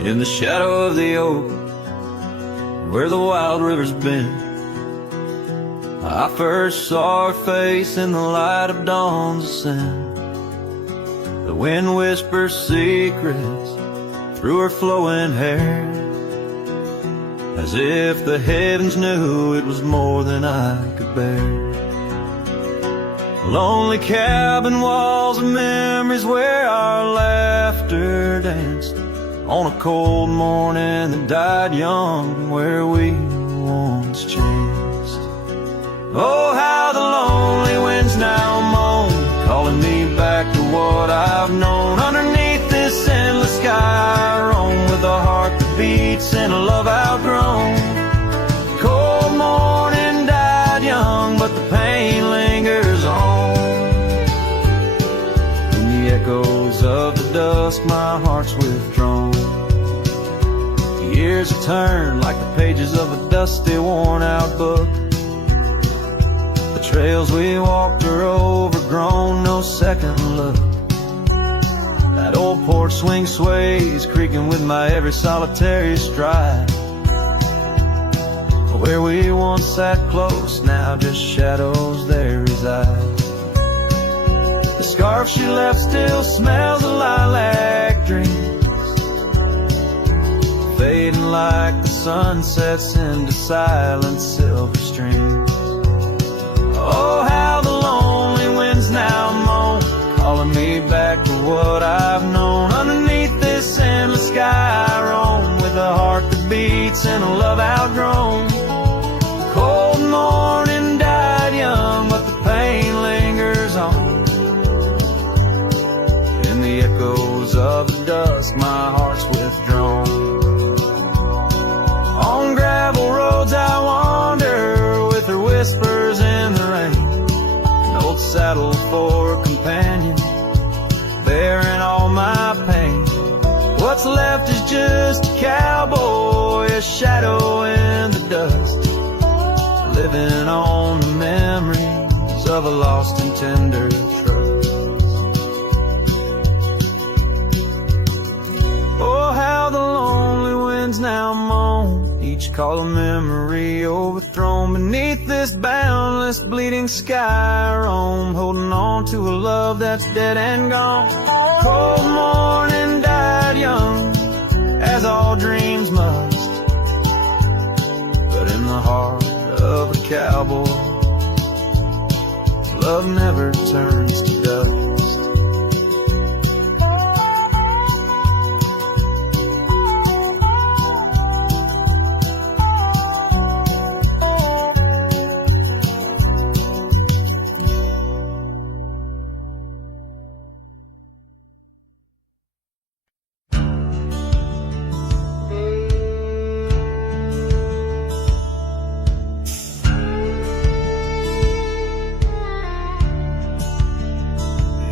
in the shadow of the oak, where the wild river's been. I first saw her face in the light of dawn's ascent. The wind whispers secrets through her flowing hair, as if the heavens knew it was more than I could bear. Lonely cabin walls of memories where our laughter danced on a cold morning that died young, where we once chanced. Oh, how the lonely winds now moan, calling me back to what I've known. Underneath this endless sky I roam, with a heart that beats and a love outgrown. Cold morning died young, but the pain lingers on. In the echoes of the dusk my heart's withdrawn. Years have turned like the pages of a dusty, worn-out book. The trails we walked are overgrown, no second look. That old porch swing sways, creaking with my every solitary stride. Where we once sat close, now just shadows there reside. The scarf she left still smells of lilac dreams, fading like the sun sets into silent silver streams. Oh, how the lonely winds now moan, calling me back to what I've known. Underneath this endless sky I roam, with a heart that beats and a love outgrown. Cold morning died young, but the pain lingers on. In the echoes of the dusk my heart's withdrawn. On gravel roads I wander, with her whispers in the rain. An old saddle for a companion, bearing all my pain. What's left is just a cowboy, a shadow in the dust, living on the memories of a lost and tender trust. Oh, how the lonely winds now moan, each call a memory overthrown. Beneath this boundless bleeding sky I roam, holding on to a love that's dead and gone. Cold morning died young, as all dreams must, but in the heart of a cowboy, love never turns to dust.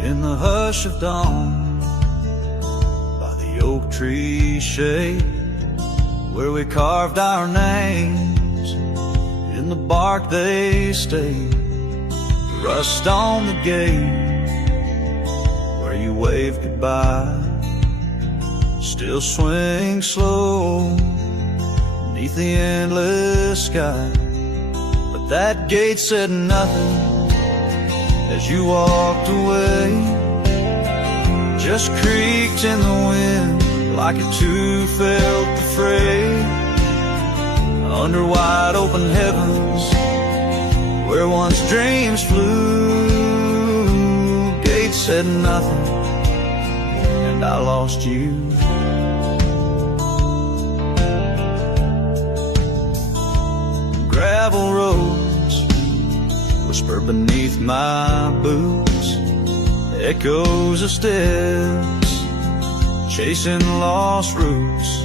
In the hush of dawn, by the oak tree shade, where we carved our names, in the bark they stayed. Rust on the gate, where you waved goodbye, still swing slow beneath the endless sky. But that gate said nothing as you walked away, just creaked in the wind like it too felt the fray. Under wide open heavens, where once dreams flew, gate said nothing, and I lost you. Gravel roads whisper beneath my boots, echoes of steps chasing lost roots.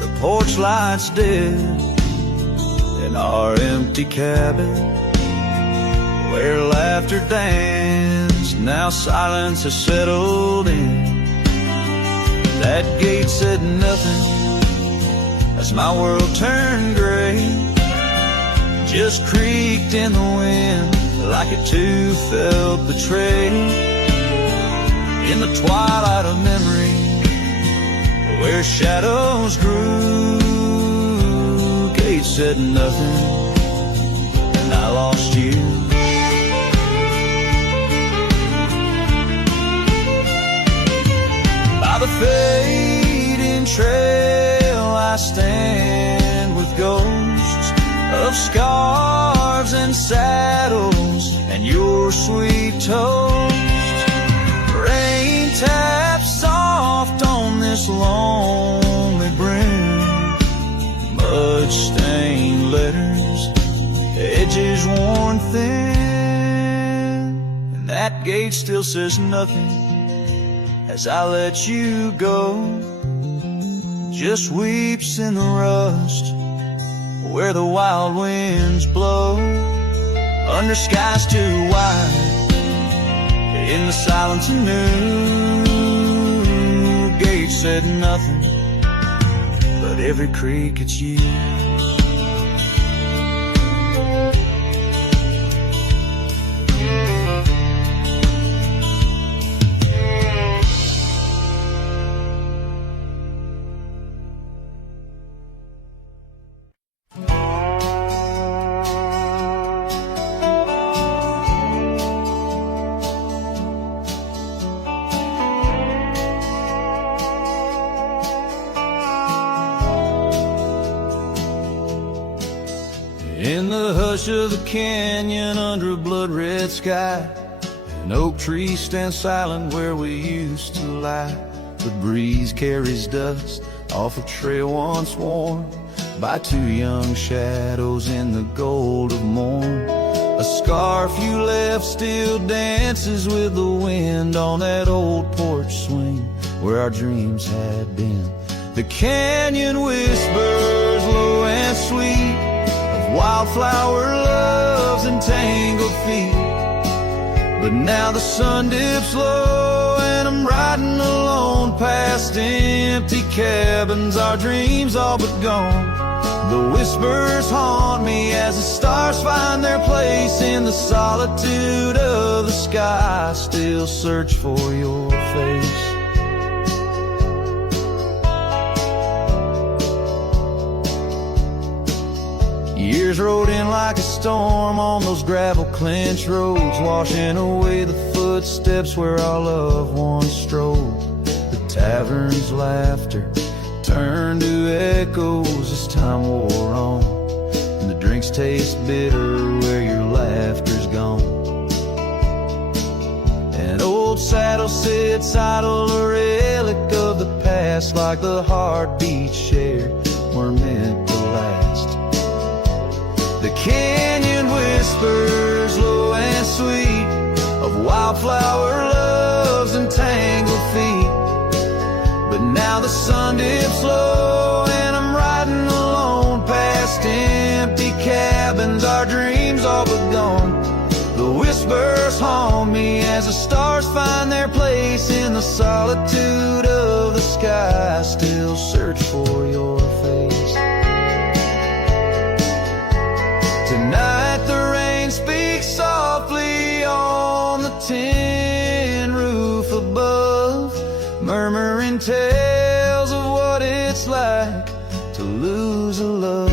The porch lights dead in our empty cabin, where laughter danced, now silence has settled in. That gate said nothing as my world turned gray, just creaked in the wind like it too felt betrayed. In the twilight of memory, where shadows grew. Kate said nothing, and I lost you. By the fading trail I stand with ghosts of scarves and saddles and your sweet toast. Rain taps soft on this lonely brim, mud-stained letters, edges worn thin, and that gate still says nothing as I let you go. Just weeps in the rust where the wild winds blow, under skies too wide, in the silence anew. Gate said nothing, but every creak it's you. In the hush of the canyon, under a blood-red sky, an oak tree stands silent where we used to lie. The breeze carries dust off a trail once worn by two young shadows in the gold of morn. A scarf you left still dances with the wind on that old porch swing where our dreams had been. The canyon whispers low and sweet, wildflower loves and tangled feet. But now the sun dips low and I'm riding alone past empty cabins, our dreams all but gone. The whispers haunt me as the stars find their place in the solitude of the sky. I still search for your face. Years rode in like a storm on those gravel clenched roads, washing away the footsteps where our loved ones strolled. The tavern's laughter turned to echoes as time wore on, and the drinks taste bitter where your laughter's gone. An old saddle sits idle, a relic of the past, like the heartbeat shared were meant to last. The canyon whispers low and sweet of wildflower loves and tangled feet. But now the sun dips low and I'm riding alone past empty cabins, our dreams all but gone. The whispers haunt me as the stars find their place in the solitude of the sky. I still search for your face. Tonight the rain speaks softly on the tin roof above, murmuring tales of what it's like to lose a love.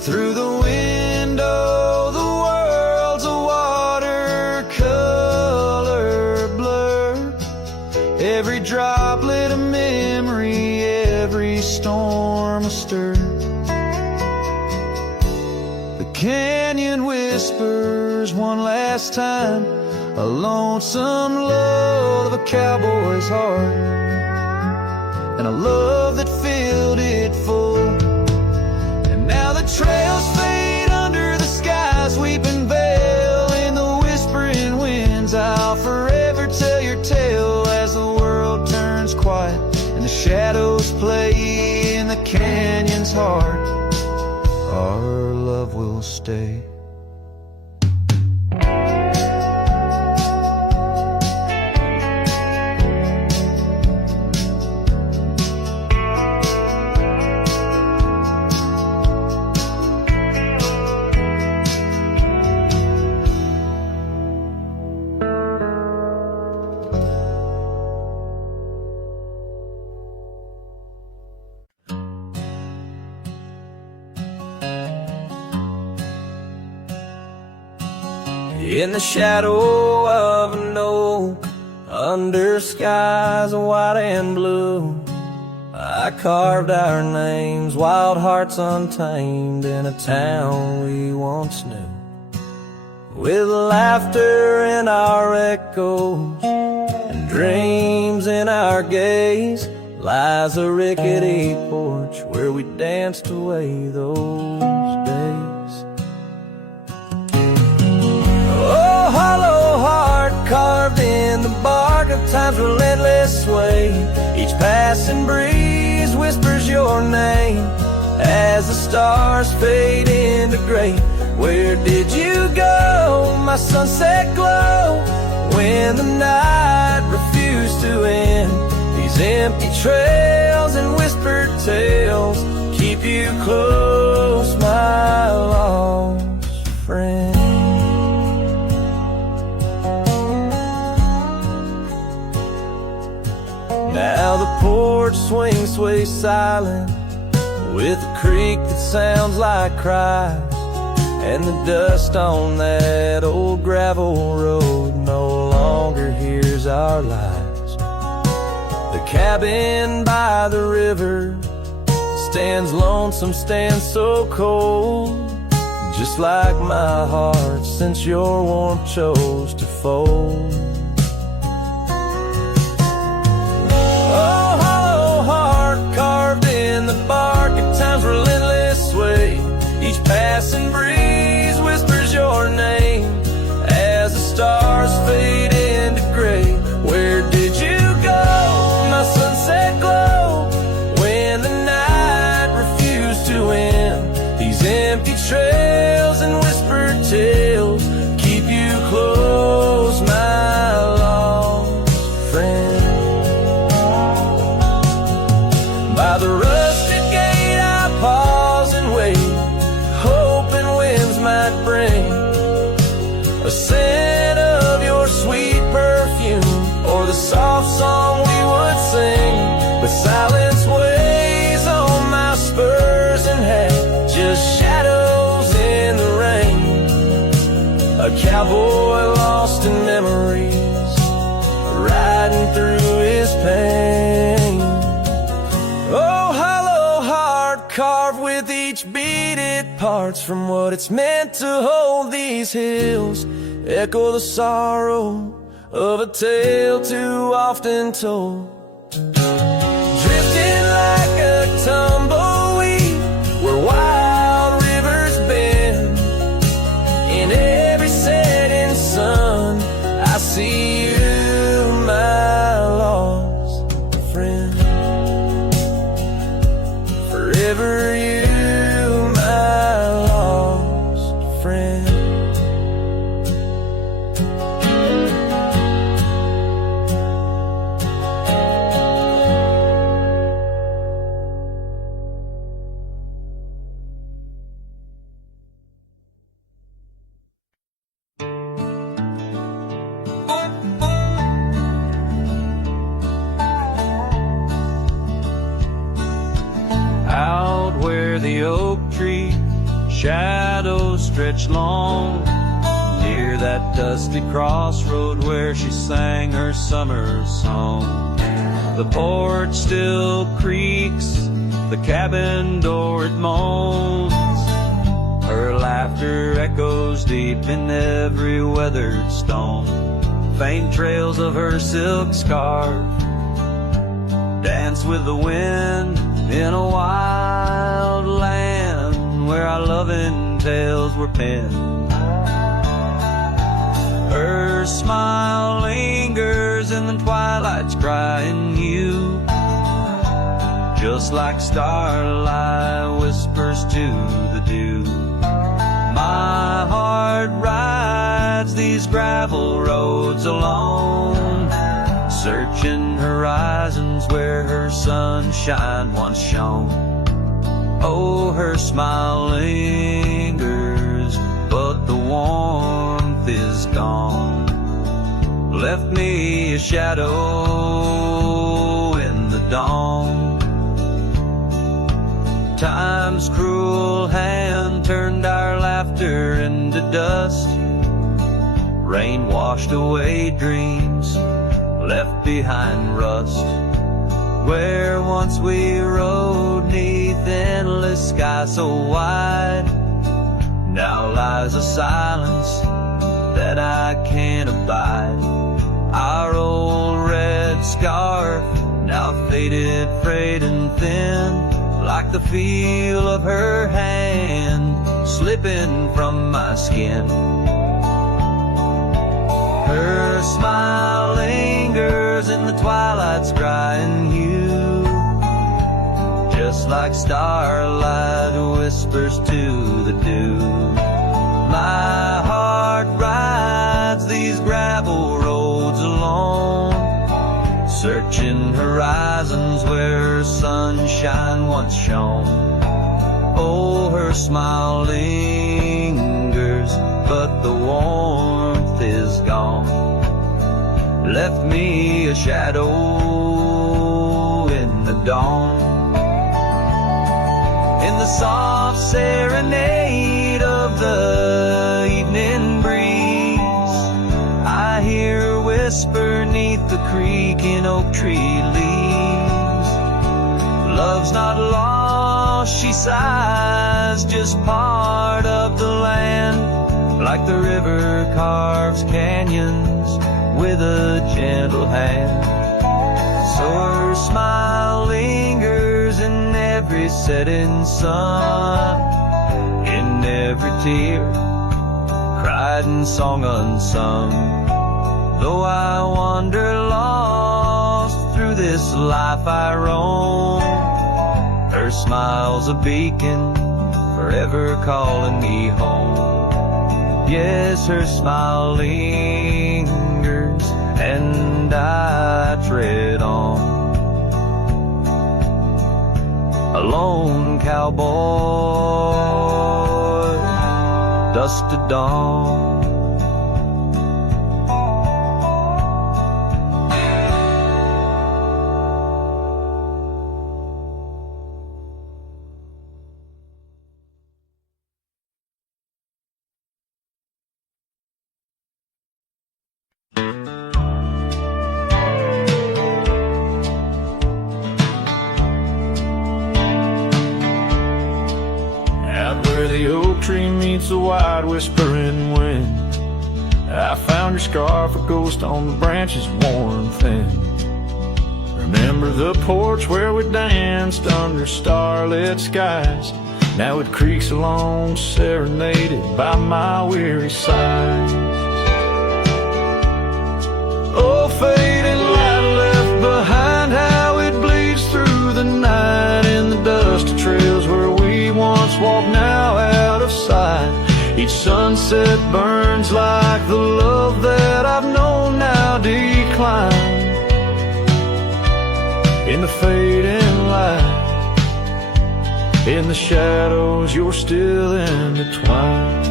Through the window the world's a watercolor blur, every droplet a memory, every storm a stir. Canyon whispers one last time, a lonesome love of a cowboy's heart, and a love that filled it full. And now the trails fade under the sky's weeping veil, in the whispering winds I'll forever tell your tale as the world turns quiet and the shadows play in the canyon's heart. Our love will stay. In the shadow of an oak, under skies of white and blue, I carved our names, wild hearts untamed, in a town we once knew. With laughter in our echoes and dreams in our gaze, lies a rickety porch where we danced away those days. Oh, hollow heart carved in the bark of time's relentless sway, each passing breeze whispers your name as the stars fade into gray. Where did you go, my sunset glow, when the night refused to end? These empty trails and whispered tales keep you close, my lost friend. Now the porch swings, sways silent, with a creak that sounds like cries, and the dust on that old gravel road no longer hears our lies. The cabin by the river stands lonesome, stands so cold, just like my heart since your warmth chose to fold. Oh, hollow heart carved in the bark of time's relentless sway, each passing breeze whispers your name as the stars fade into gray. Where did you go, my sunset glow, when the night refused to end? These empty trails and whispered tales keep you close, my lost friend. By the rusted gate I pause and wait, hoping winds might bring a scent of your sweet perfume, or the soft song we would sing. But silence weighs on my spurs and hat, just shadows in the rain. A cowboy lost in memories, riding through his pain. Oh, hollow heart carved with each beaded parts from what it's meant to hold. These hills echo the sorrow of a tale too often told, drifting like a tumbleweed where wild rivers bend. In every setting sun I see you, my lost friend. Forever you, my lost friend. Out where the oak tree shadows stretch long, near that dusty crossroad where she sang her summer song. The porch still creaks, the cabin door it moans, her laughter echoes deep in every weathered stone. Faint trails of her silk scarf dance with the wind in a wild land where our loving tales were penned. Her smile lingers in the twilight's crying hue, just like starlight whispers to the dew. My heart rides these gravel roads alone, searching horizons where her sunshine once shone. Oh, her smile lingers, but the warmth is gone. Left me a shadow in the dawn. Time's cruel hand turned our laughter into dust, Rain washed away dreams, left behind rust. Where once we rode 'neath endless sky so wide, now lies a silence that I can't abide. Our old red scarf, now faded, frayed and thin, like the feel of her hand slipping from my skin. Her smile lingers in the twilight's crying hue, just like starlight whispers to the dew. My heart rides these gravel roads alone, searching horizons where sunshine once shone. Oh, her smile lingers, but the warmth is gone. Left me a shadow in the dawn. In the soft serenade of the evening breeze, I hear her whisper 'neath the creaking oak tree leaves. Love's not lost, she sighs, just part of the land, like the river carves canyons with a gentle hand. So her smile lingers in every setting sun, in every tear, cried and song unsung. Though I wander lost through this life I roam, her smile's a beacon, forever calling me home. Yes, her smile lingers, and I tread on. A lone cowboy, dusk to dawn. Where the oak tree meets the wide whispering wind, I found your scarf, a ghost on the branches worn thin. Remember the porch where we danced under starlit skies, now it creaks along, serenaded by my weary sighs. Oh, fading light left behind, how it bleeds through the night in the dusty trails where we once walked, now out of sight. Each sunset burns like the love that I've known now decline. In the fading light, in the shadows, you're still intertwined.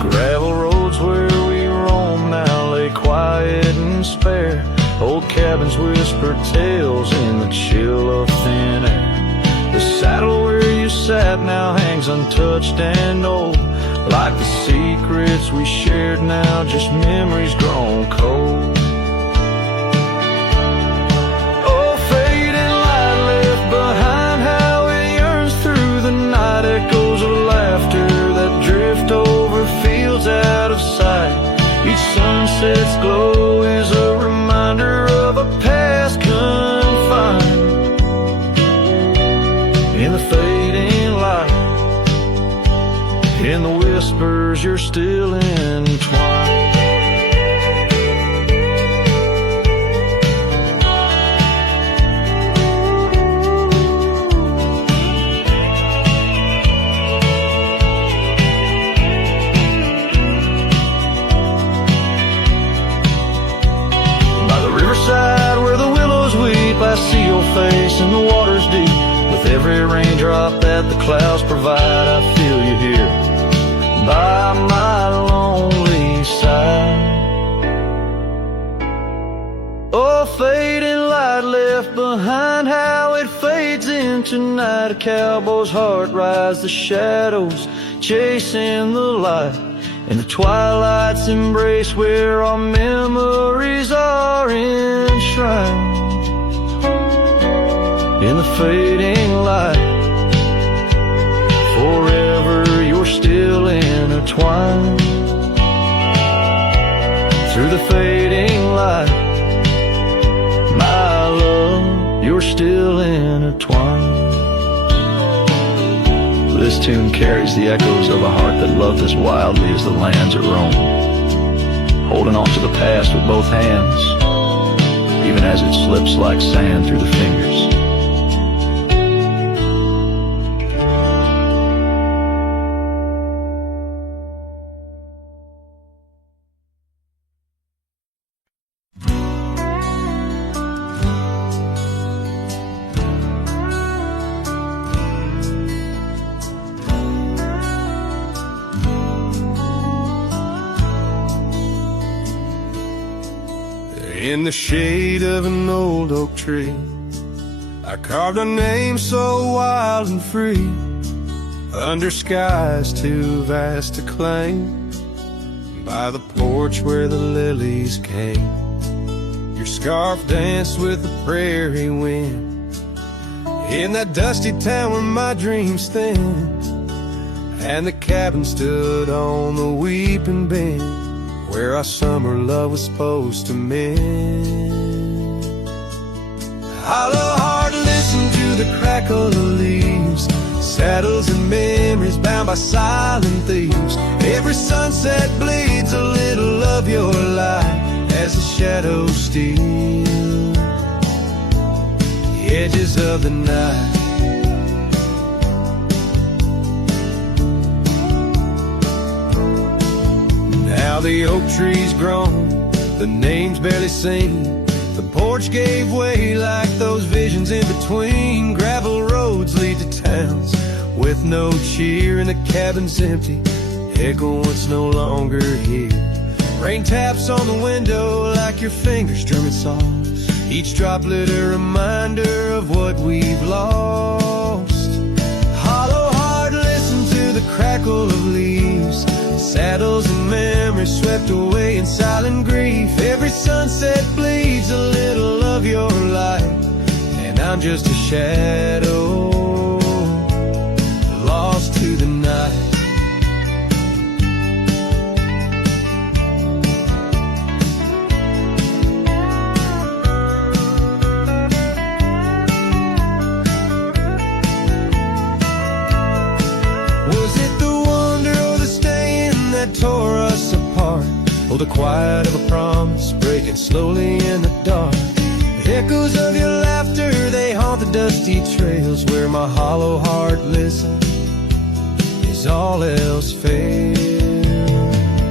Gravel roads where we roam now lay quiet and spare, old cabins whisper tales in the chill of thin air. The saddle where you sat now hangs untouched and old, like the secrets we shared now just memories grown cold. Oh, fading light left behind, how it yearns through the night, echoes of laughter that drift over fields out of sight. Each sunset's glow is a reminder of a past confined. In the fading light, in the whispers, you're still entwined. By the riverside where the willows weep, I see your face in the water's deep. With every raindrop that the clouds provide, I feel you here by my lonely side. Oh, fading light left behind, how it fades into night. A cowboy's heart rides the shadows, chasing the light in the twilight's embrace where our memories are enshrined. In the fading light, forever you're still intertwined. Through the fading light, my love, you're still intertwined. This tune carries the echoes of a heart that loved as wildly as the lands it roamed, holding on to the past with both hands, even as it slips like sand through the fingers. In the shade of an old oak tree, I carved a name so wild and free, under skies too vast to claim, by the porch where the lilies came. Your scarf danced with the prairie wind, in that dusty town where my dreams thinned, and the cabin stood on the weeping bend, where our summer love was supposed to mend. Hollow heart, listen to the crackle of leaves, saddles and memories bound by silent thieves. Every sunset bleeds a little of your light as the shadows steal the edges of the night. Now the oak tree's grown, the name's barely seen, the porch gave way like those visions in between. Gravel roads lead to towns with no cheer, and the cabin's empty, echo what's no longer here. Rain taps on the window like your fingers drumming songs, each droplet a reminder of what we've lost. Hollow heart, listen to the crackle of leaves, saddles and memories swept away in silent grief. Every sunset bleeds a little of your light, and I'm just a shadow lost to the night. Was it the wonder or the staying that tore us apart? Oh, the quiet of a promise breaking slowly in the dark. The echoes of your laughter, they haunt the dusty trails where my hollow heart listens as all else fails.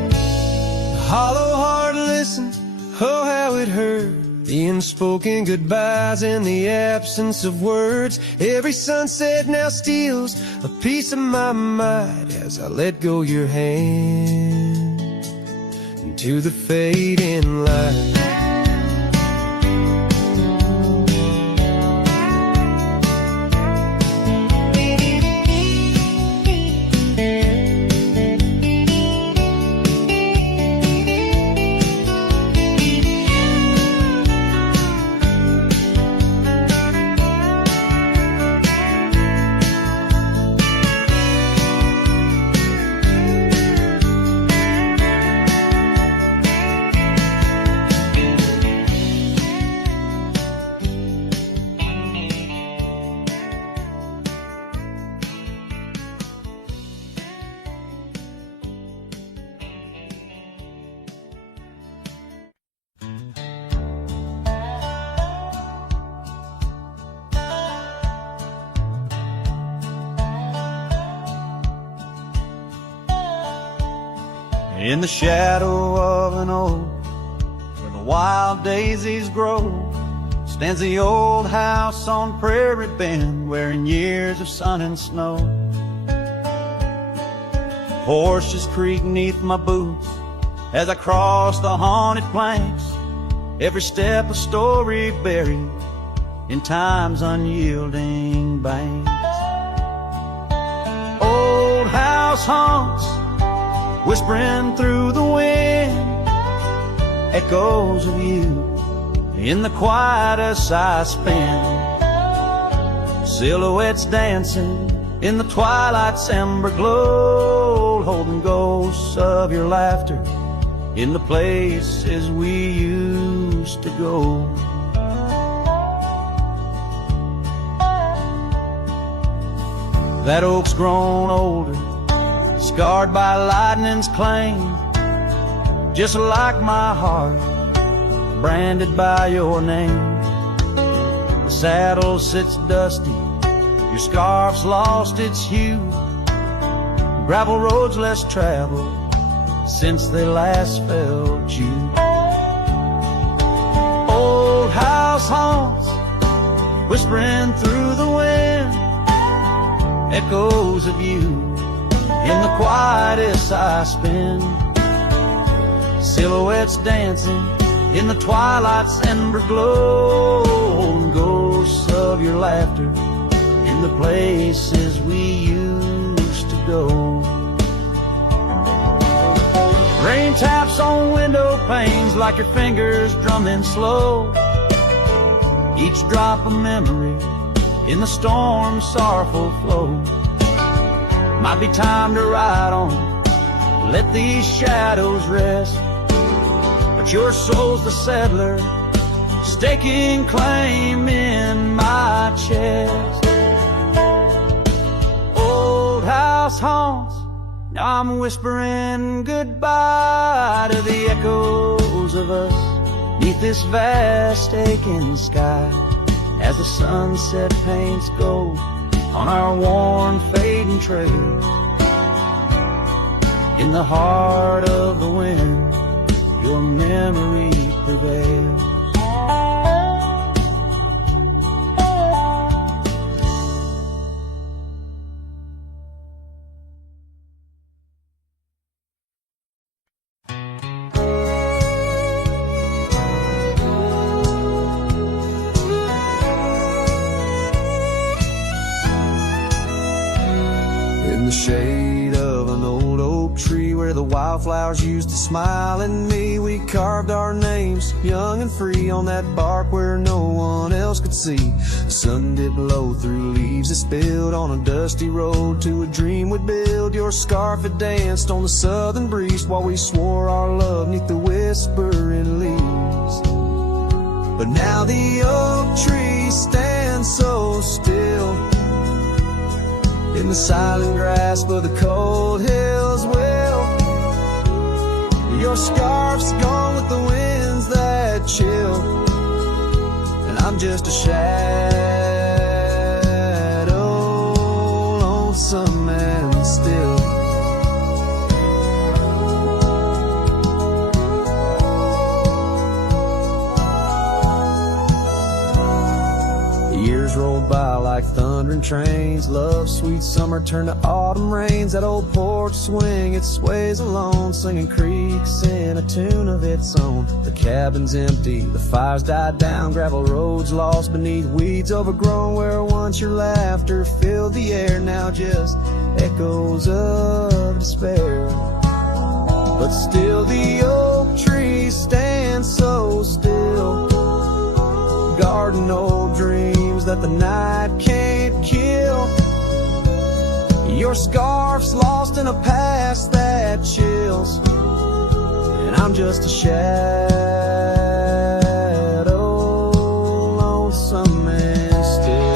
The hollow heart listens, oh how it hurt, the unspoken goodbyes and the absence of words. Every sunset now steals a piece of my mind as I let go your hand into the fading light. In the shadow of an oak, where the wild daisies grow, stands the old house on Prairie Bend, wearing years of sun and snow. Horses creak neath my boots as I cross the haunted planks, every step a story buried in time's unyielding banks. Old house house haunts, whispering through the wind, echoes of you in the quietest I spend. Silhouettes dancing in the twilight's ember glow, holding ghosts of your laughter in the places we used to go. That oak's grown older, scarred by lightning's claim, just like my heart, branded by your name. The saddle sits dusty, your scarf's lost its hue, gravel roads less traveled since they last felt you. Old house haunts, whispering through the wind, echoes of you in the quietest I spend. Silhouettes dancing in the twilight's ember glow, ghosts of your laughter in the places we used to go. Rain taps on window panes like your fingers drumming slow, each drop a memory in the storm's sorrowful flow. Might be time to ride on, let these shadows rest, but your soul's the settler, staking claim in my chest. Old house haunts, now I'm whispering goodbye to the echoes of us neath this vast aching sky, as the sunset paints gold on our worn fading trail. In the heart of the wind, your memory prevails. In the shade of an old oak tree where the wildflowers used to smile at me, we carved our names, young and free, on that bark where no one else could see. The sun dipped low through leaves that spilled on a dusty road to a dream we'd build. Your scarf had danced on the southern breeze while we swore our love neath the whispering leaves. But now the oak tree stands so still in the silent grasp of the cold hills. Well, your scarf's gone with the winds that chill, and I'm just a shadow, lonesome and still. The years rolled by like thundering trains, love's sweet summer turned to autumn rains. That old porch swing, it sways alone, singing creeks in a tune of its own. The cabin's empty, the fire's died down, gravel roads lost beneath weeds overgrown, where once your laughter filled the air, now just echoes of despair. But still the oak tree stands so still, guarding old dreams that the night can't kill. Your scarf's lost in a past that chills, and I'm just a shadow, lonesome and still.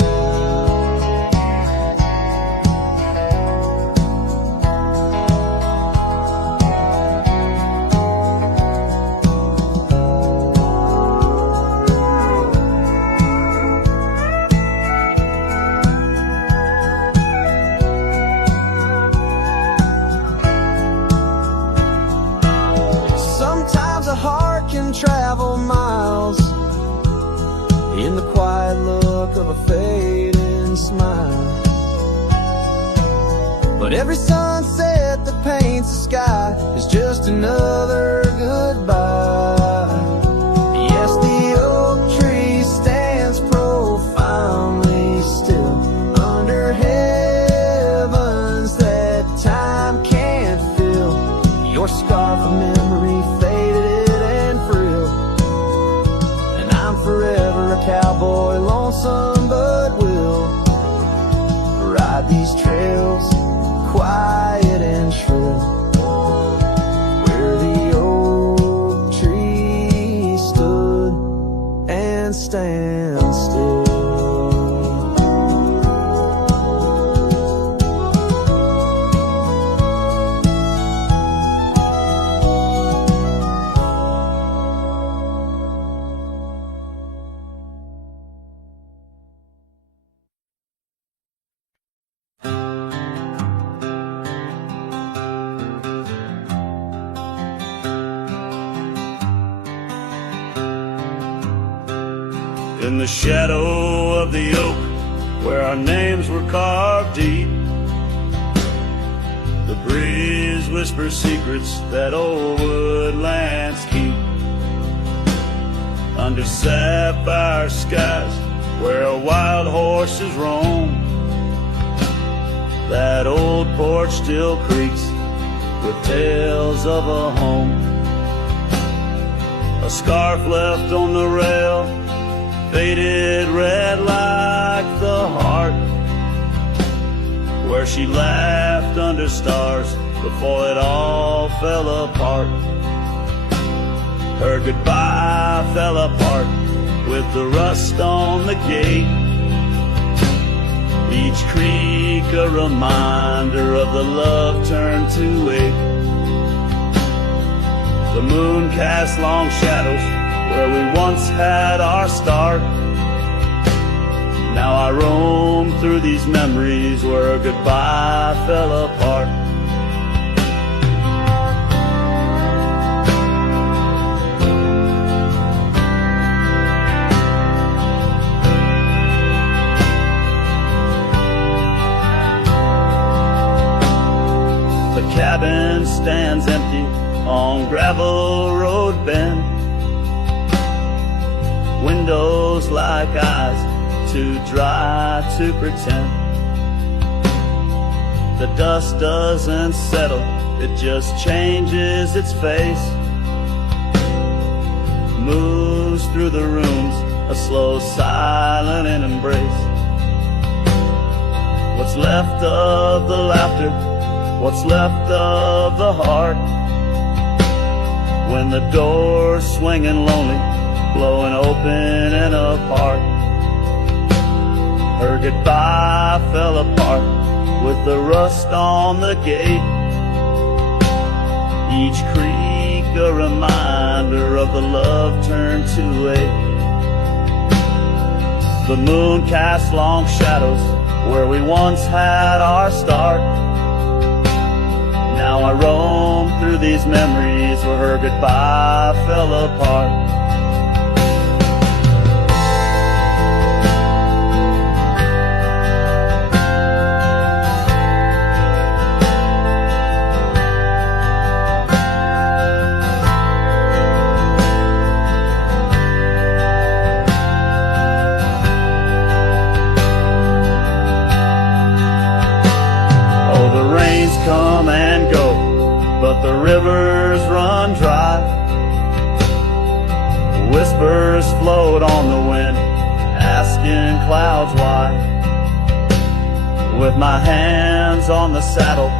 Sometimes a heart can travel miles in the quiet look of a fading smile, but every sunset that paints the sky is just another goodbye. Yes, the oak tree stands profoundly still under heavens that time Your scarf of memory faded and frilled, and I'm forever a cowboy, lonesome but will ride these trails, quiet and shrill, where the oak tree stood and stands still. In the shadow of the oak, where our names were carved deep, the breeze whispers secrets that old woodlands keep. Under sapphire skies, where wild horses roam, that old porch still creaks with tales of a home. A scarf left on the rail, faded red like the heart, where she laughed under stars before it all fell apart. Her goodbye fell apart with the rust on the gate, each creak a reminder of the love turned to ache. The moon cast long shadows where we once had our start. Now I roam through these memories where goodbye fell apart. The cabin stands empty on gravel road bend, windows like eyes too dry to pretend. The dust doesn't settle, it just changes its face, moves through the rooms, a slow silent embrace. What's left of the laughter, what's left of the heart, when the door's swinging lonely, blowing open and apart. Her goodbye fell apart with the rust on the gate, each creak a reminder of the love turned to ache. The moon casts long shadows where we once had our start. Now I roam through these memories where her goodbye fell apart. Come and go, but the rivers run dry. Whispers float on the wind, asking clouds why. With my hands on the saddle,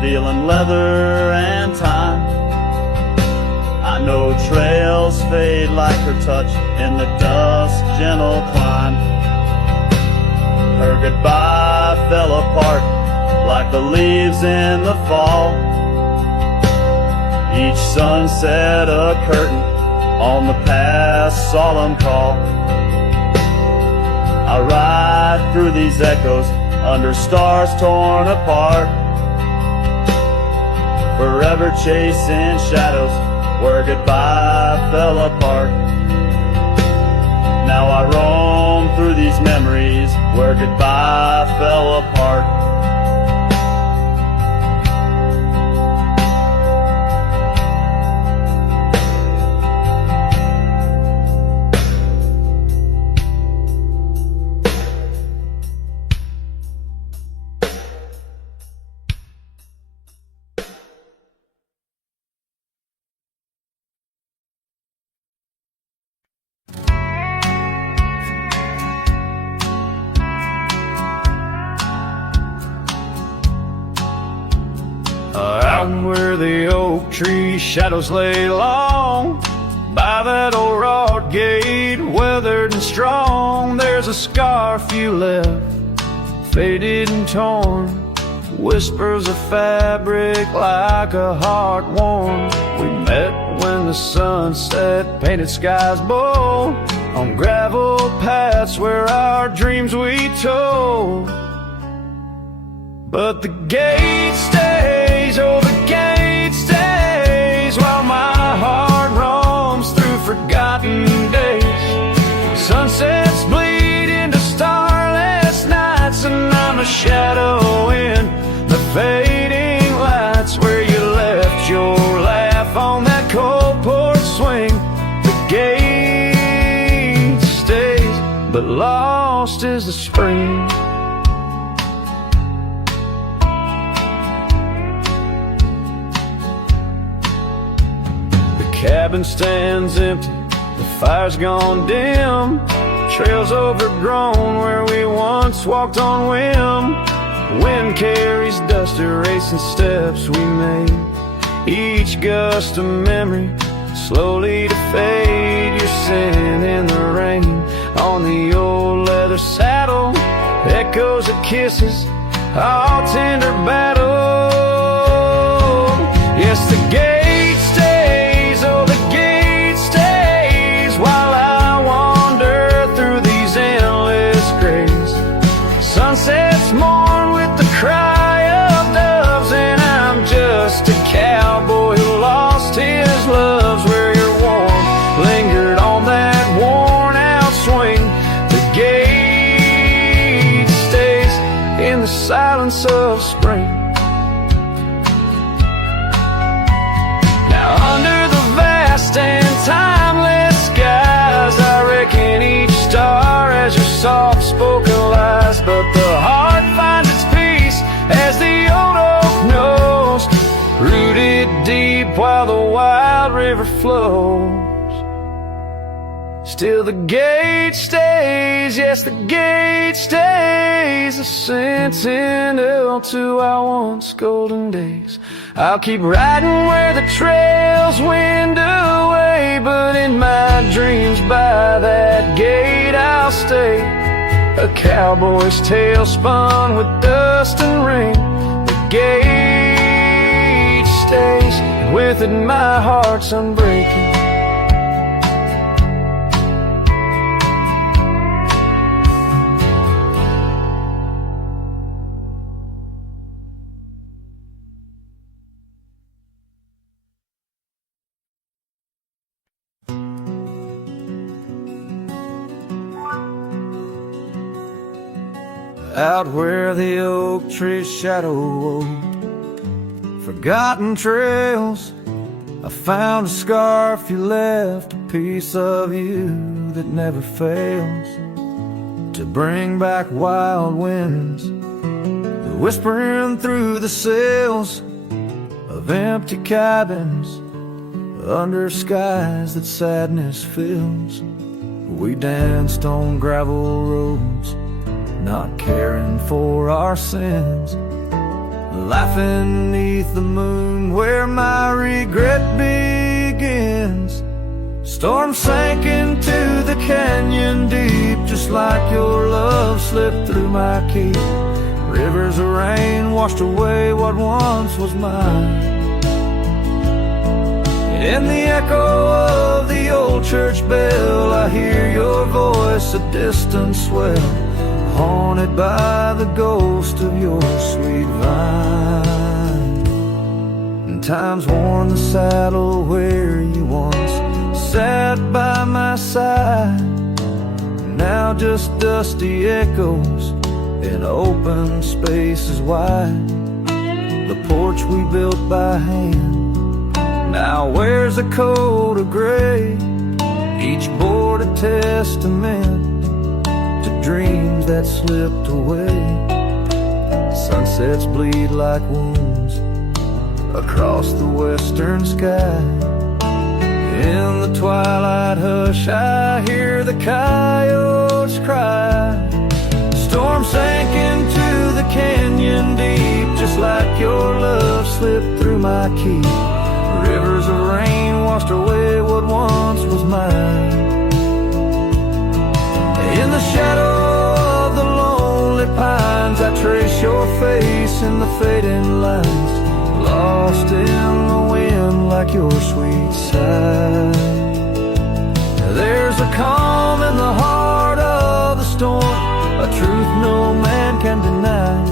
feeling leather and time, I know trails fade like her touch in the dusk gentle climb. Her goodbye fell apart like the leaves in the fall. Each sunset a curtain on the past solemn call. I ride through these echoes under stars torn apart, forever chasing shadows where goodbye fell apart. Now I roam through these memories where goodbye fell apart. Forgotten where the oak tree shadows lay long, by that old wrought gate, weathered and strong. There's a scarf you left, faded and torn, whispers of fabric like a heart worn. We met when the sunset painted skies bold, on gravel paths where our dreams we told. But the gate stays, oh the gate stays, while my heart roams through forgotten days. Sunsets bleed into starless nights, and I'm a shadow in the fading lights, where you left your laugh on that cold porch swing. The gate stays, but lost is the spring. The cabin stands empty, the fire's gone dim, trails overgrown where we once walked on whim. Wind carries dust, erasing steps we made, each gust a memory, slowly to fade. You're sitting in the rain on the old leather saddle, echoes of kisses, all tender battle. Yes, the gate stays, oh the gate stays, while I wander through these endless grays. Sunsets mourn with the cry of doves, and I'm just a cowboy who lost his loves, where your warmth lingered on that worn out swing. The gate stays in the silence of spring. Now under the vast and timeless skies, I reckon each star has your soft-spoken lies, but the heart finds its peace as the old oak knows, rooted deep while the wild river flows. Still the gate stays, yes the gate stays, a sentinel to our once golden days. I'll keep riding where the trails wind away, but in my dreams by that gate I'll stay, a cowboy's tale spun with dust and rain. The gate stays, and with it my heart's unbreaking. Out where the oak tree's shadow wove forgotten trails, I found a scarf you left, a piece of you that never fails to bring back wild winds, whispering through the sails of empty cabins under skies that sadness fills. We danced on gravel roads, not caring for our sins, laughing neath the moon where my regret begins. Storm sank into the canyon deep, just like your love slipped through my keep. Rivers of rain washed away what once was mine. In the echo of the old church bell, I hear your voice, a distant swell, haunted by the ghost of your sweet vine. And time's worn the saddle where you once sat by my side, now just dusty echoes in open spaces wide. The porch we built by hand now wears a coat of gray, each board a testament to dreams that slipped away. Sunsets bleed like wounds across the western sky. In the twilight hush I hear the coyotes cry. Storm sank into the canyon deep, just like like your love slipped through my key. Rivers of rain washed away what once was mine. In the shadow of the lonely pines, I trace your face in the fading lines, lost in the wind like your sweet sigh. There's a calm in the heart of the storm, a truth no man can deny.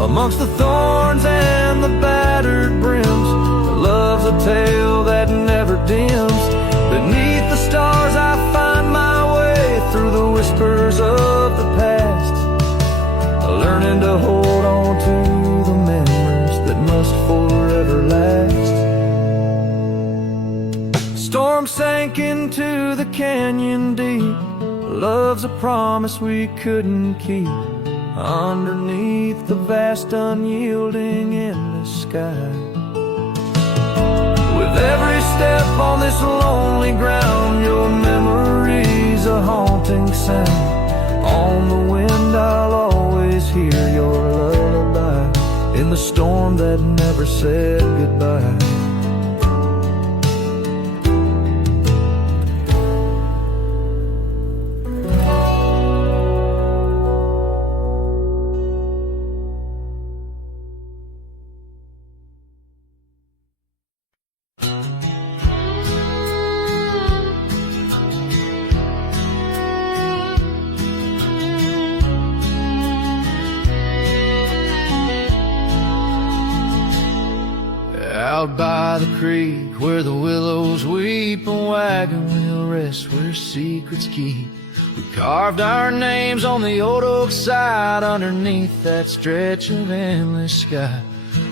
Amongst the thorns and the battered brims, love's a tale that never dims. Beneath the stars I find my way through the whispers of the past, learning to hold on to the memories that must forever last. Storm sank into the canyon deep, love's a promise we couldn't keep. Underneath the vast unyielding endless sky, with every step on this lonely ground, your memory's a haunting sound. On the wind I'll always hear your lullaby, in the storm that never said goodbye. Out by the creek where the willows weep, a wagon wheel rests where secrets keep. We carved our names on the old oak side underneath that stretch of endless sky.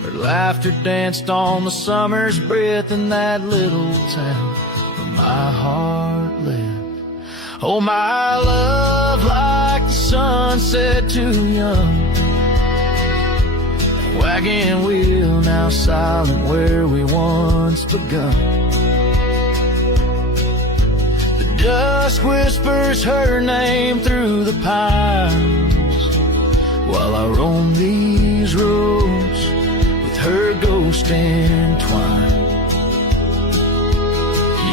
Our laughter danced on the summer's breath in that little town where my heart lived. Oh, my love, like the sunset too young, wagon wheel now silent where we once begun. The dust whispers her name through the pines, while I roam these roads with her ghost entwined.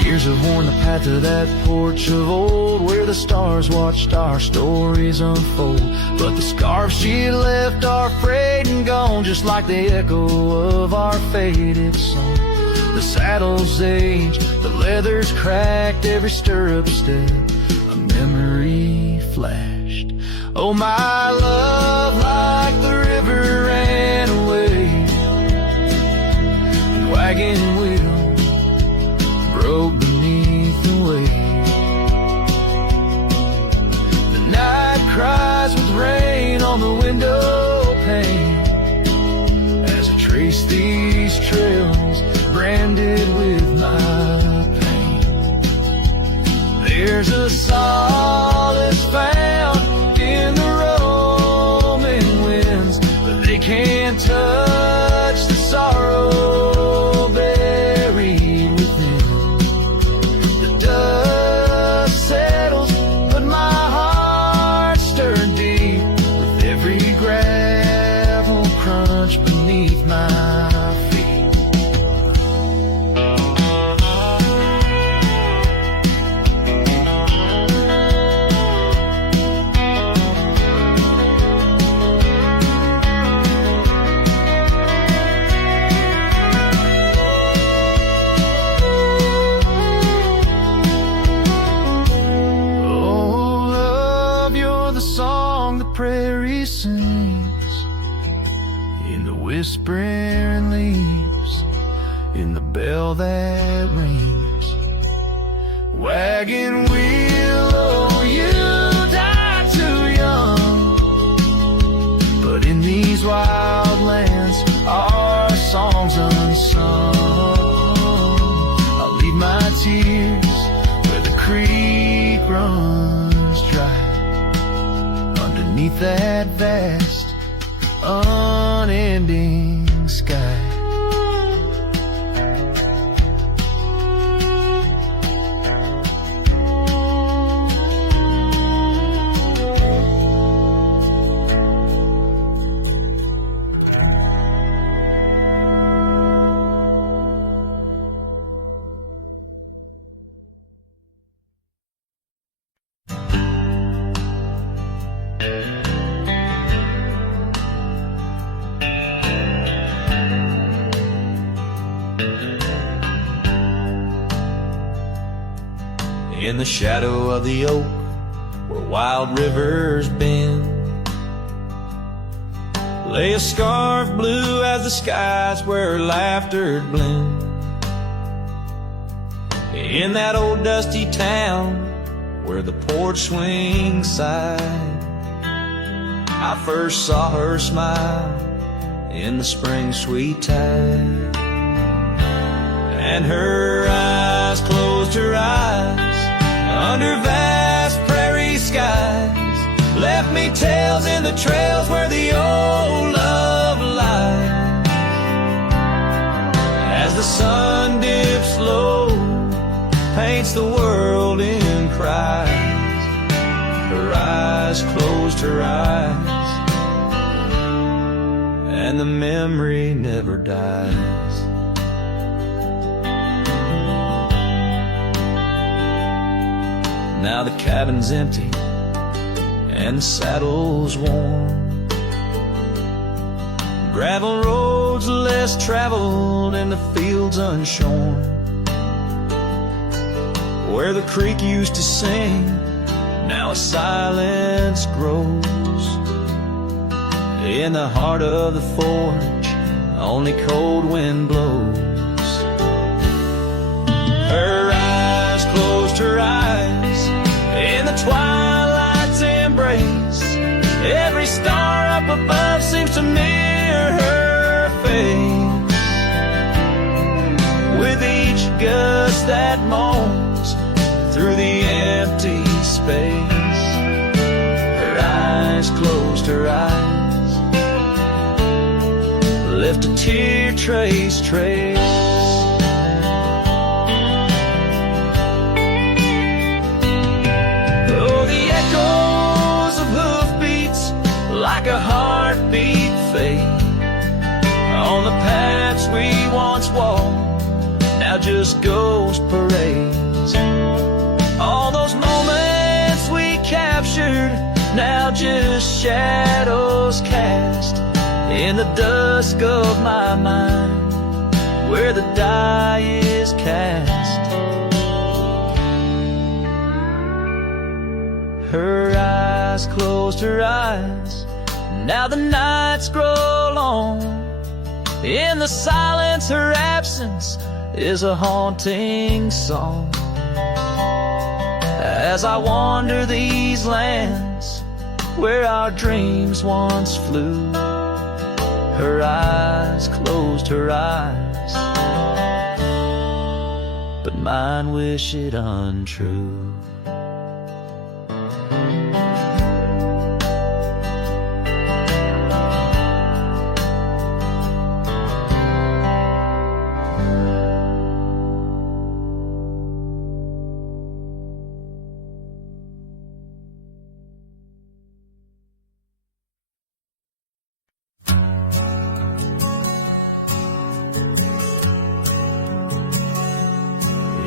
Years have worn the path to that porch of old, where the stars watched our stories unfold. But the scarves she left are frayed and gone, just like the echo of our faded song. The saddle's aged, the leather's cracked, every stirrup step a memory flashed. Oh, my love, like the river ran away, wagon wheel broke beneath the weight. The night cries with rain on the window pane as I trace these trails branded with my pain. There's a solace found in the roaming winds, but they can't touch the sorrow buried within. The dust settles, but my heart stirred deep with every gravel crunch beneath my feet. Oh, love, you're the song the prairie sings, in the whispering leaves, in the bell that rings. Wagon wheel, oh, you died too young, but in these wild lands our songs unsung. I'll leave my tears where the creek runs dry, underneath that vast unending sky. in the shadow of the oak where wild rivers bend. Lay a scarf blue as the skies where laughter blend. In that old dusty town where the porch swings side, I first saw her smile in the spring sweet tide. And her eyes closed her eyes under vast prairie skies, left me tales in the trails where the old love lies. As the sun dips low, paints the world in cries, her eyes closed her eyes, and the memory never dies. Now the cabin's empty and the saddle's worn, gravel roads less traveled and the fields unshorn. Where the creek used to sing, now a silence grows. In the heart of the forge, only cold wind blows. Her eyes closed her eyes in the twilight's embrace. Every star up above seems to mirror her face. With each gust that moans through the empty space, her eyes closed her eyes, left a tear trace. Like a heartbeat fade on the paths we once walked, now just ghost parades. All those moments we captured, now just shadows cast in the dusk of my mind, where the die is cast. Her eyes closed her eyes, now the nights grow long. In the silence, her absence is a haunting song. As I wander these lands where our dreams once flew, her eyes closed her eyes, but mine wish it untrue.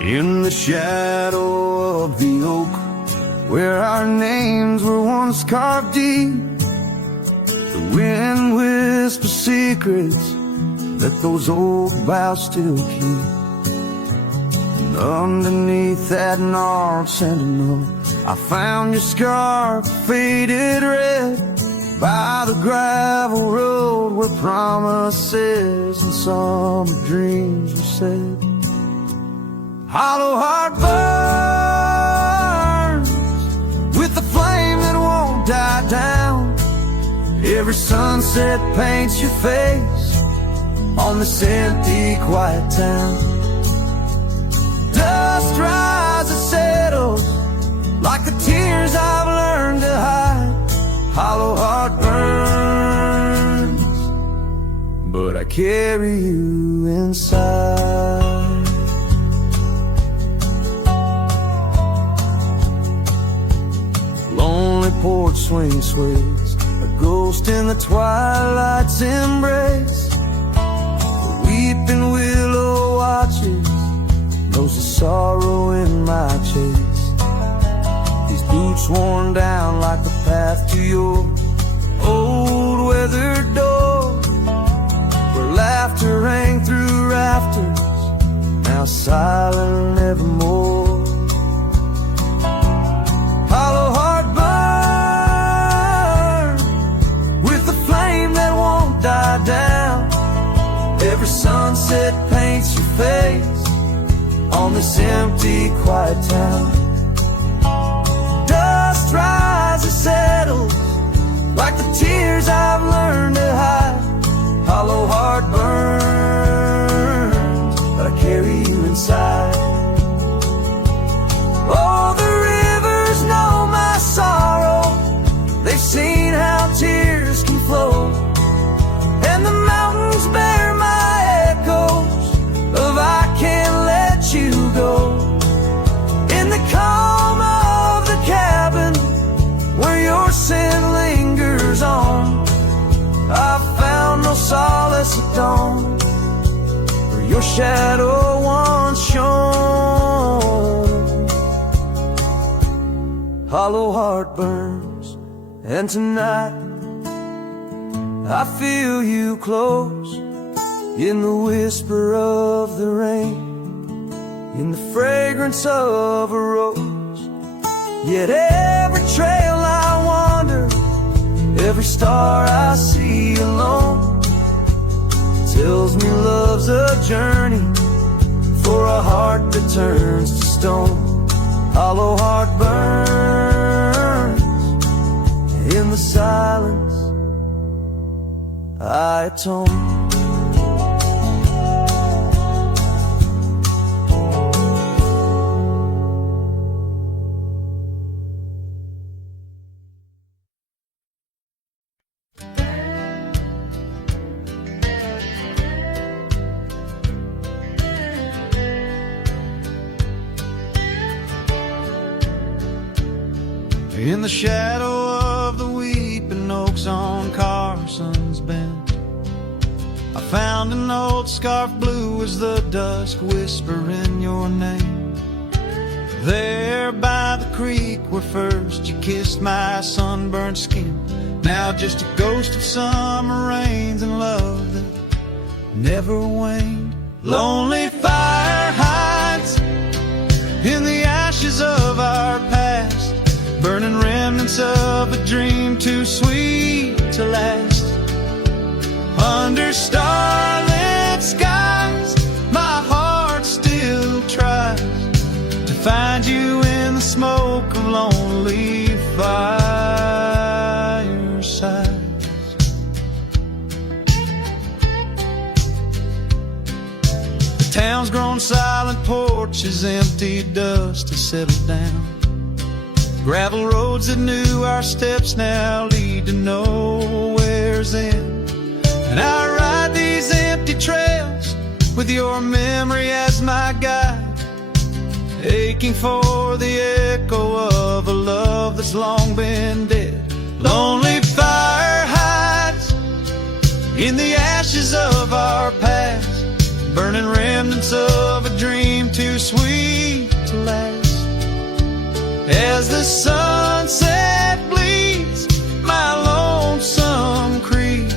In the shadow of the oak, where our names were once carved deep, the wind whispers secrets that those old vows still keep. And underneath that gnarled sentinel, I found your scarf faded red by the gravel road where promises and summer dreams were said. Hollow heart burns with the flame that won't die down. Every sunset paints your face on this empty, quiet town. Dust rises, settles like the tears I've learned to hide. Hollow heart burns, but I carry you inside. Lonely porch swing sways, a ghost in the twilight's embrace. The weeping willow watches, knows the sorrow in my chase. These boots worn down like the path to your old weathered door, where laughter rang through rafters, now silent evermore. on this empty, quiet town. Dust rises, settles like the tears I've learned to hide. Hollow heart burns, but I carry you inside. Oh, the rivers know my sorrow. They've seen how tears can flow, and the mountains bear my echoes of I can't let you go. In the calm of the cabin where your scent lingers on, I found no solace at dawn, where your shadow once shone. Hollow heart burns, and tonight I feel you close, in the whisper of the rain, in the fragrance of a rose. Yet every trail I wander, every star I see alone, tells me love's a journey for a heart that turns to stone. Hollow heart burns, in the silence I atone. In the shadow of the weeping oaks on Carson's Bend, I found an old scarf blue as the dusk whispering your name. There by the creek where first you kissed my sunburned skin, now just a ghost of summer rains and love that never waned. Lonely fire hides in the ashes of our past, burning remnants of a dream too sweet to last. Under starlit skies, my heart still tries to find you in the smoke of lonely firesides. The town's grown silent, porches empty, dust has settled down. Gravel roads that knew our steps now lead to nowhere's end. And I ride these empty trails with your memory as my guide, aching for the echo of a love that's long been dead. Lonely fire hides in the ashes of our past, burning remnants of a dream too sweet to last. As the sunset bleeds, my lonesome creed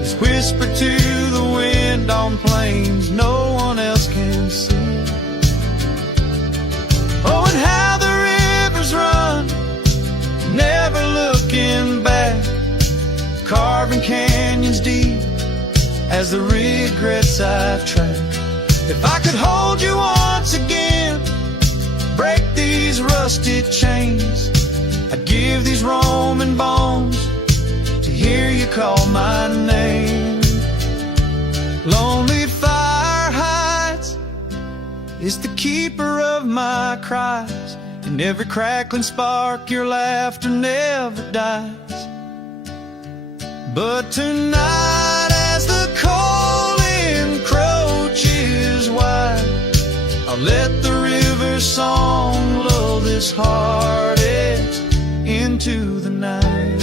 is whispered to the wind on plains no one else can see. Oh, and how the rivers run, never looking back, carving canyons deep as the regrets I've tracked. If I could hold you once again, break these rusted chains, I'd give these Roman bones to hear you call my name. Lonely fire hides is the keeper of my cries, in every crackling spark your laughter never dies. But tonight as the cold encroaches wide, I'll let the river's song lull this heartache into the night.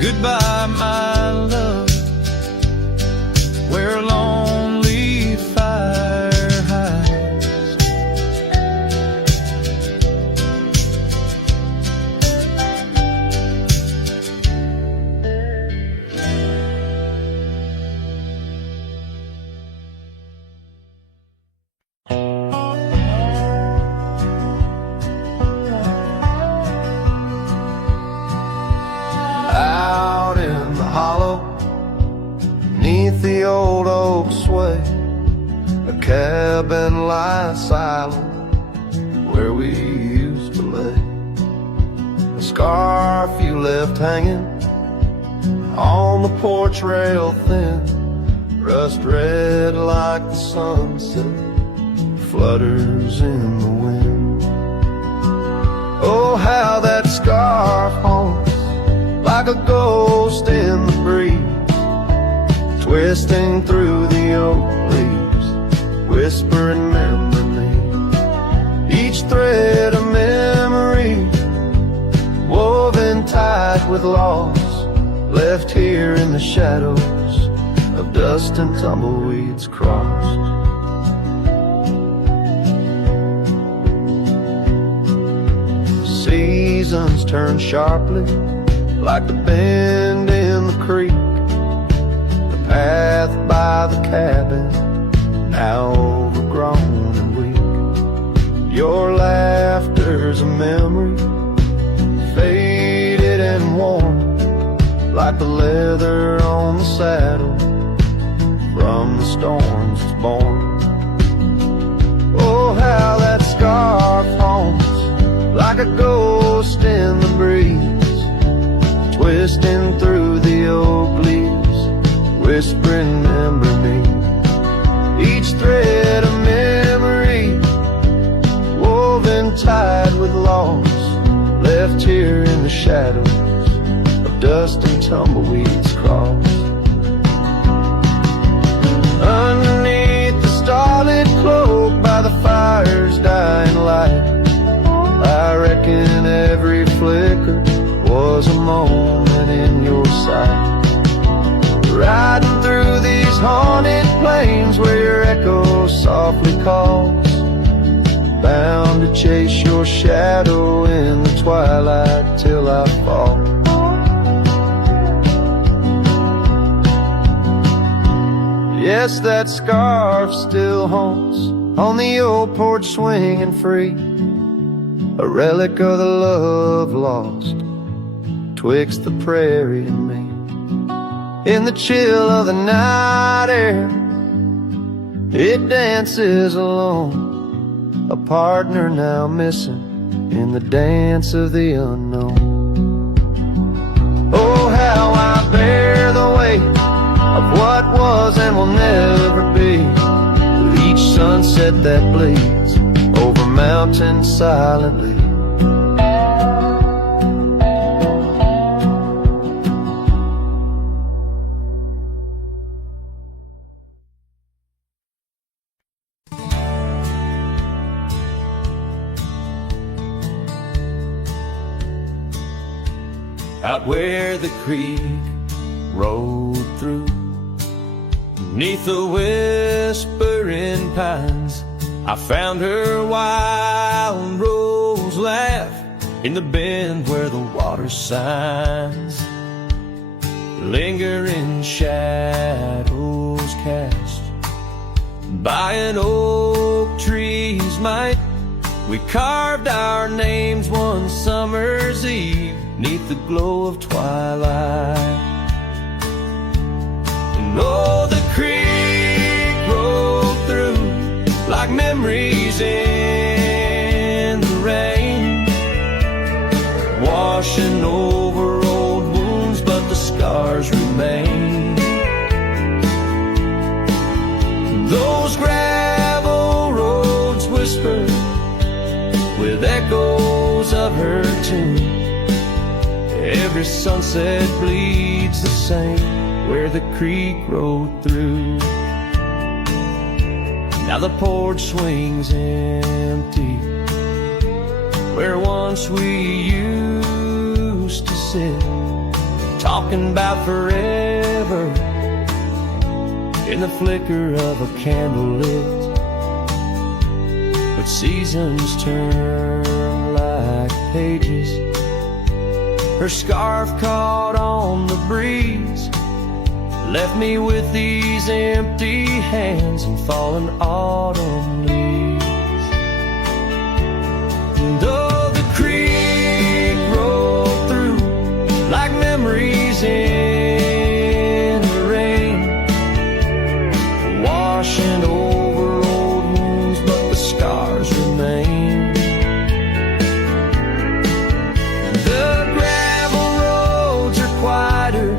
Goodbye, my love, where a lonely fire hides. Out in the hollow, sway, a cabin lies silent where we used to lay. A scarf you left hanging on the porch rail thin, rust red like the sunset flutters in the wind. Oh, how that scarf haunts like a ghost in the breeze, twisting through the oak leaves, whispering remember me. Each thread a memory, woven tight with loss, left here in the shadows of dust and tumbleweeds crossed. Seasons turn sharply like the bend in the creek, the path by the cabin now overgrown and weak. Your laughter's a memory, faded and worn, like the leather on the saddle from the storms it's born. Oh, how that scarf haunts like a ghost in the breeze, twisting through the oak leaves, whispering remember me. Each thread a memory, woven tied with loss, left here in the shadows of dust and tumbleweeds crossed. Underneath the starlit cloak by the fire's dying light, I reckon every flicker was a moment in your sight. Riding through these haunted plains where your echo softly calls, bound to chase your shadow in the twilight till I fall. Yes, that scarf still haunts on the old porch swinging free, a relic of the love lost twixt the prairie and me. In the chill of the night air, it dances alone, a partner now missing in the dance of the unknown. Oh, how I bear the weight of what was and will never be, with each sunset that bleeds over mountains silently. Out where the creek rolled through, beneath the whispering pines, I found her wild rose laugh in the bend where the water signs, lingering shadows cast by an oak tree's might. We carved our names one summer's eve 'neath the glow of twilight. And oh, the creek rolled through like memories in the rain, washing over old wounds, but the scars remain. Those gravel roads whisper with echoes of her tune. Every sunset bleeds the same where the creek rolled through. Now the porch swings empty where once we used to sit, talking about forever in the flicker of a candle lit. But seasons turn like pages, her scarf caught on the breeze, left me with these empty hands and fallen autumn leaves. And oh, the creek rolled through like memories in the rain, washing over old wounds, but the scars remain. The gravel roads are quieter,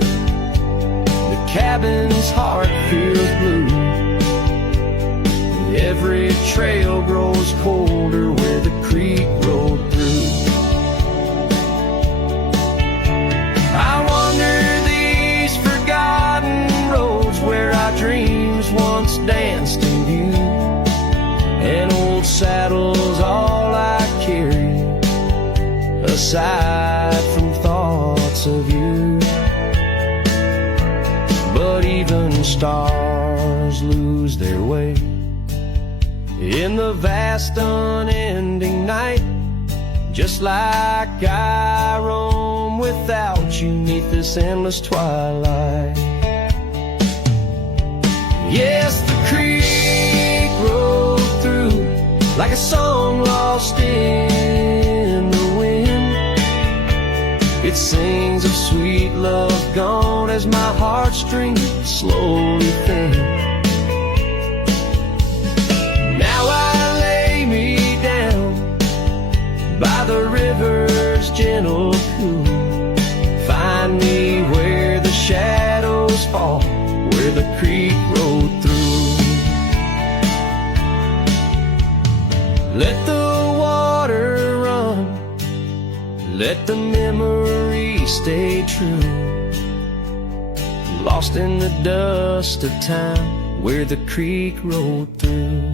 the cabin's heart feels blue. Every trail grows colder where the creek rolled through. I wander these forgotten roads where our dreams once danced in view. An old saddle's all I carry, aside from thoughts of you. But even stars lose their way in the vast unending night, just like I roam without you neath this endless twilight. Yes, the creek rolled through like a song lost in the wind. It sings of sweet love gone as my heartstrings slowly thin. By the river's gentle cool, find me where the shadows fall, where the creek rolled through. Let the water run, let the memory stay true, lost in the dust of time, where the creek rolled through.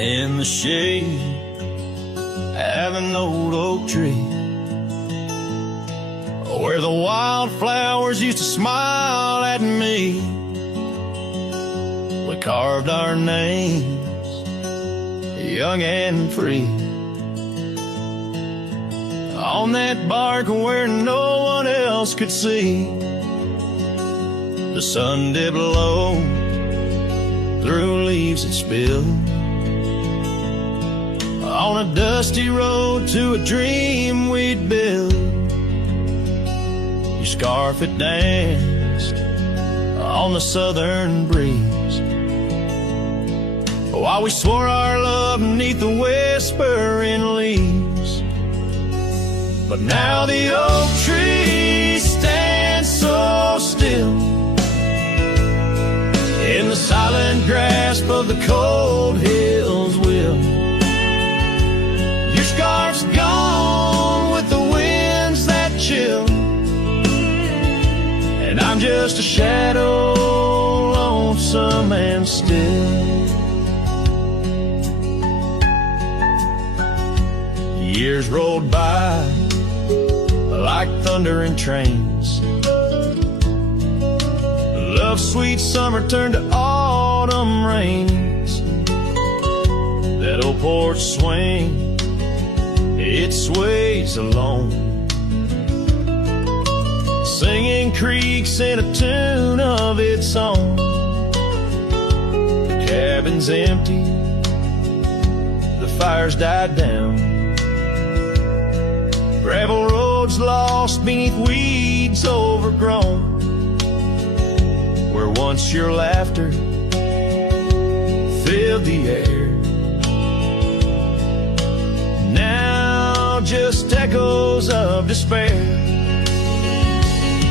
In the shade of an old oak tree, where the wildflowers used to smile at me, we carved our names, young and free, on that bark where no one else could see. The sun dipped low through leaves that spilled on a dusty road to a dream we'd build. Your scarf it danced on the southern breeze, while we swore our love beneath the whispering leaves. But now the oak tree stands so still in the silent grasp of the cold hills will. Your scarf's gone with the winds that chill, and I'm just a shadow, lonesome and still. Years rolled by like thundering trains. Love's sweet summer turned to autumn rains. That old porch swing, it sways alone, singing creeks in a tune of its own. The cabin's empty, the fire's died down, gravel roads lost beneath weeds overgrown, where once your laughter filled the air, now just echoes of despair.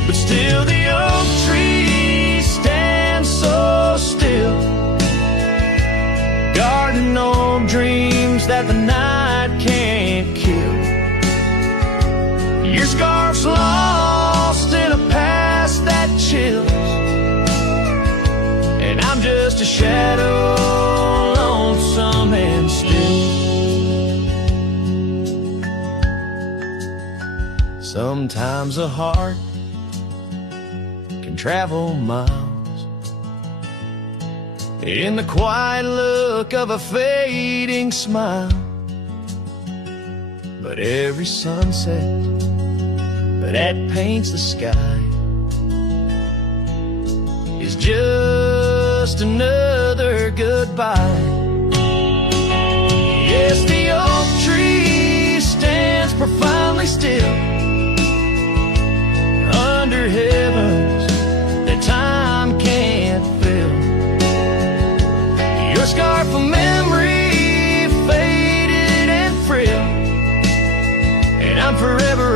But still the oak tree stands so still, guarding old dreams that the night can't kill. Your scarf's lost in a past that chills, and I'm just a shadow, lonesome and still. Sometimes a heart can travel miles in the quiet look of a fading smile, but every sunset that paints the sky is just another goodbye. Yes, the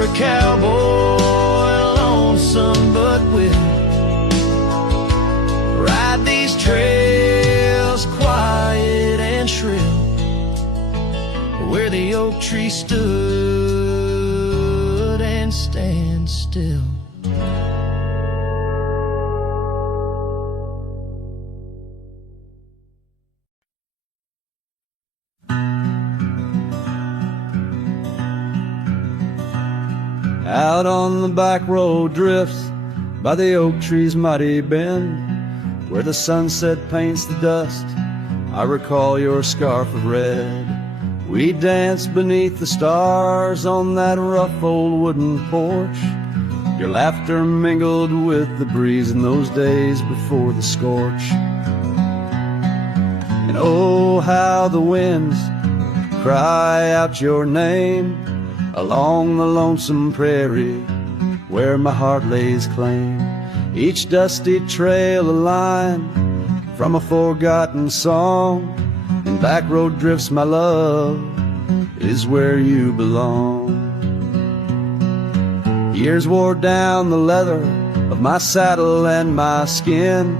a cowboy, lonesome but will ride these trails quiet and shrill, where the oak tree stood and stands still. Out on the back road drifts by the oak tree's mighty bend, where the sunset paints the dust, I recall your scarf of red. We danced beneath the stars on that rough old wooden porch. Your laughter mingled with the breeze in those days before the scorch. And oh, how the winds cry out your name along the lonesome prairie where my heart lays claim. Each dusty trail a line from a forgotten song, and back road drifts, my love, is where you belong. Years wore down the leather of my saddle and my skin.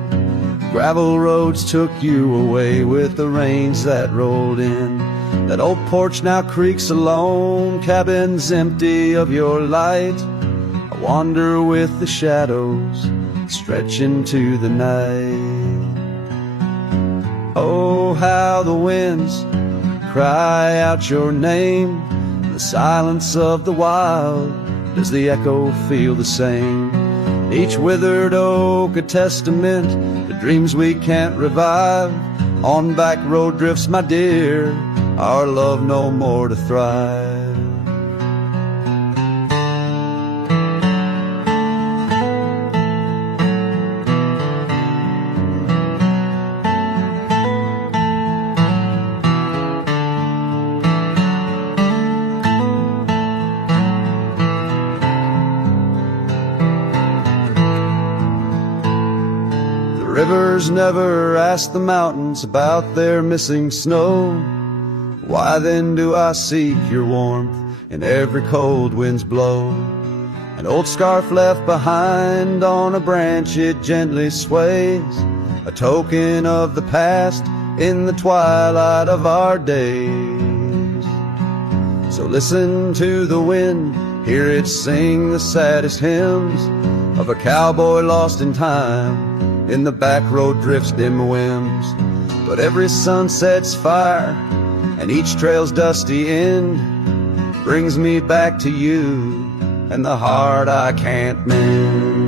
Gravel roads took you away with the rains that rolled in. That old porch now creaks alone, cabins empty of your light. I wander with the shadows stretch into the night. Oh, how the winds cry out your name. In the silence of the wild, does the echo feel the same? Each withered oak a testament to dreams we can't revive. On back road drifts, my dear, our love no more to thrive. The rivers never ask the mountains about their missing snow. Why then do I seek your warmth in every cold wind's blow? An old scarf left behind on a branch, it gently sways, a token of the past in the twilight of our days. So listen to the wind, hear it sing the saddest hymns of a cowboy lost in time in the back road drifts dim whims. But every sunset's fire and each trail's dusty end brings me back to you and the heart I can't mend.